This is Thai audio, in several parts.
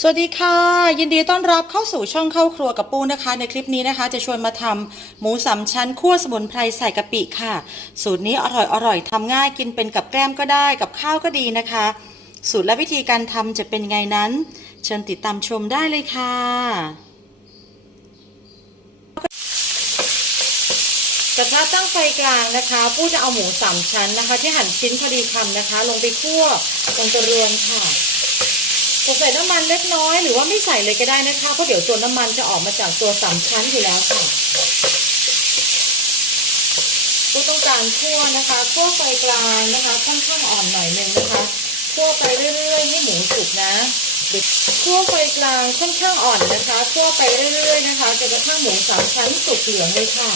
สวัสดีค่ะ ยินดีต้อนรับเข้าสู่ช่องเข้าครัวกับปูนะคะ ในคลิปนี้นะคะ จะชวนมาทำหมูสามชั้นคั่วสมุนไพรใส่กะปิค่ะ สูตรนี้อร่อยอร่อยทำง่ายกินเป็นกับแกล้มก็ได้กับข้าวก็ดีนะคะ สูตรและวิธีการทำจะเป็นไงนั้น เชิญติดตามชมได้เลยค่ะกระทะตั้งไฟกลางนะคะปูจะเอาหมูสามชั้นนะคะ ที่หั่นชิ้นพอดีคำนะคะ ลงไปคั่วตรงกระเรือนค่ะ ใส่น้ำมันเล็กน้อย หรือว่าไม่ใส่เลยก็ได้นะคะเพราะเดี๋ยวตัวน้ำมันจะออกมาจากตัวสามชั้นอยู่แล้วค่ะผู้ต้องการคั่วนะคะคั่วไฟกลางนะคะค่อนข้างอ่อนหน่อยหนึงนะคะคั่วไปเรื่อยๆให้หมูสุกนะคั่วไฟกลางค่อนข้างอ่อนนะคะคั่วไปเรื่อยๆนะคะจนกระทั่งหมูสามชั้นสุกเหลืองเลยค่ะ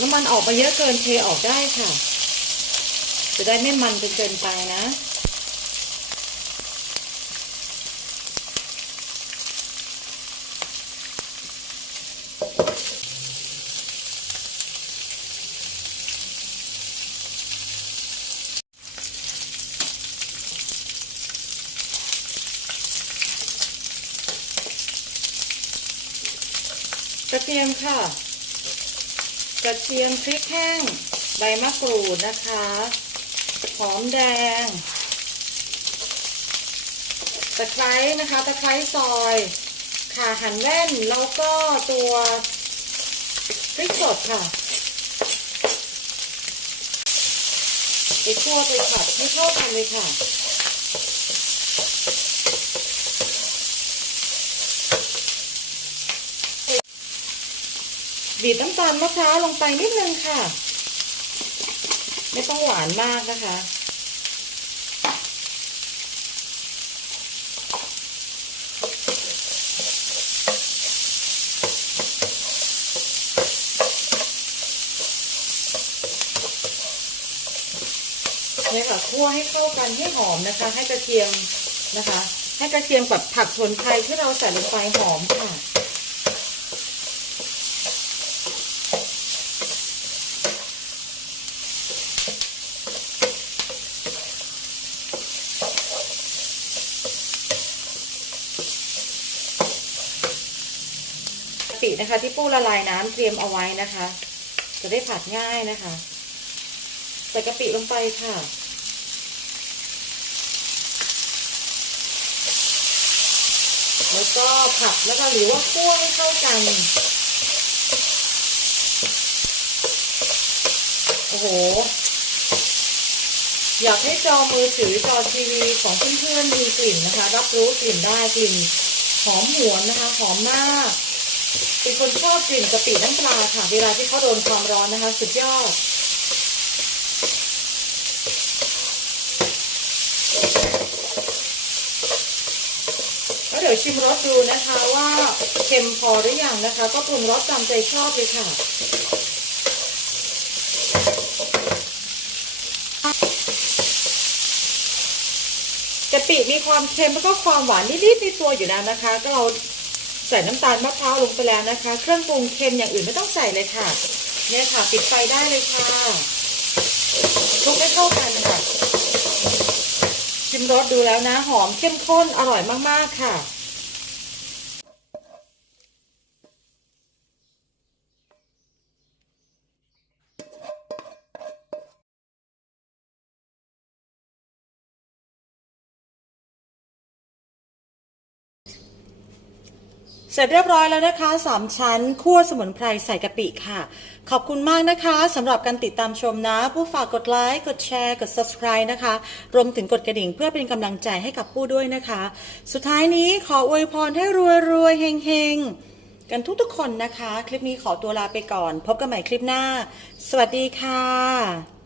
น้ำมันออกมาเยอะเกินเทออกได้ค่ะ จะได้ไม่มันจนเกินไปนะกระเทียมค่ะ กระเทียมพริกแห้ง ใบมะกรูดนะคะ หอมแดง ตะไคร้นะคะ ตะไคร้ซอย ข่าหั่นแว่น แล้วก็ตัวพริกสดค่ะไปคั่วไปผัดให้เข้ากันเลยค่ะ บีบน้ำตาลมะพร้าวลงไปนิดนึงค่ะ ไม่ต้องหวานมากนะคะ เนี่ยค่ะคั่วให้เข้ากันให้หอมนะคะ ให้กระเทียมนะคะ ให้กระเทียมกับผักสมุนไพรที่เราใส่ลงไปหอมค่ะินะคะ ที่ปูละลายน้ำเตรียมเอาไว้นะคะ จะได้ผัดง่ายนะคะใส่กะปิลงไปค่ะ แล้วก็ผัดแล้วก็หรือว่าคั่วให้เข้ากัน โอ้โห อยากให้จอมือถือจอทีวีของเพื่อนๆมีกลิ่นนะคะ รับรู้กลิ่นได้กลิ่นหอมหวนนะคะ หอมมาก เป็นคนชอบกลิ่นกะปิน้ำปลาค่ะ เวลาที่เขาโดนความร้อนนะคะ สุดยอด แล้วเดี๋ยวชิมรสดูนะคะว่าเค็มพอหรือยังนะคะ ก็ปรุงรสตามใจชอบเลยค่ะกะปิมีความเค็มแล้วก็ความหวานนิดๆในตัวอยู่แล้วนะคะ ก็เรา ใส่น้ำตาลมะพร้าวลงไปแล้วนะคะ เครื่องปรุงเค็มอย่างอื่นไม่ต้องใส่เลยค่ะ เนี่ยค่ะปิดไฟได้เลยค่ะคลุกให้เข้ากันค่ะชิมรสดูแล้วนะ หอมเข้มข้นอร่อยมากๆค่ะ เสร็จเรียบร้อยแล้วนะคะสามชั้นคั่วสมุนไพรใส่กะปิค่ะ ขอบคุณมากนะคะสำหรับการติดตามชมนะ ผู้ฝากกดไลค์ กดแชร์ กด subscribe นะคะ รวมถึงกดกระดิ่งเพื่อเป็นกำลังใจให้กับผู้ด้วยนะคะ สุดท้ายนี้ขออวยพรให้รวยรวยๆเฮงเฮงๆกันทุกๆคนนะคะ คลิปนี้ขอตัวลาไปก่อน พบกันใหม่คลิปหน้า สวัสดีค่ะ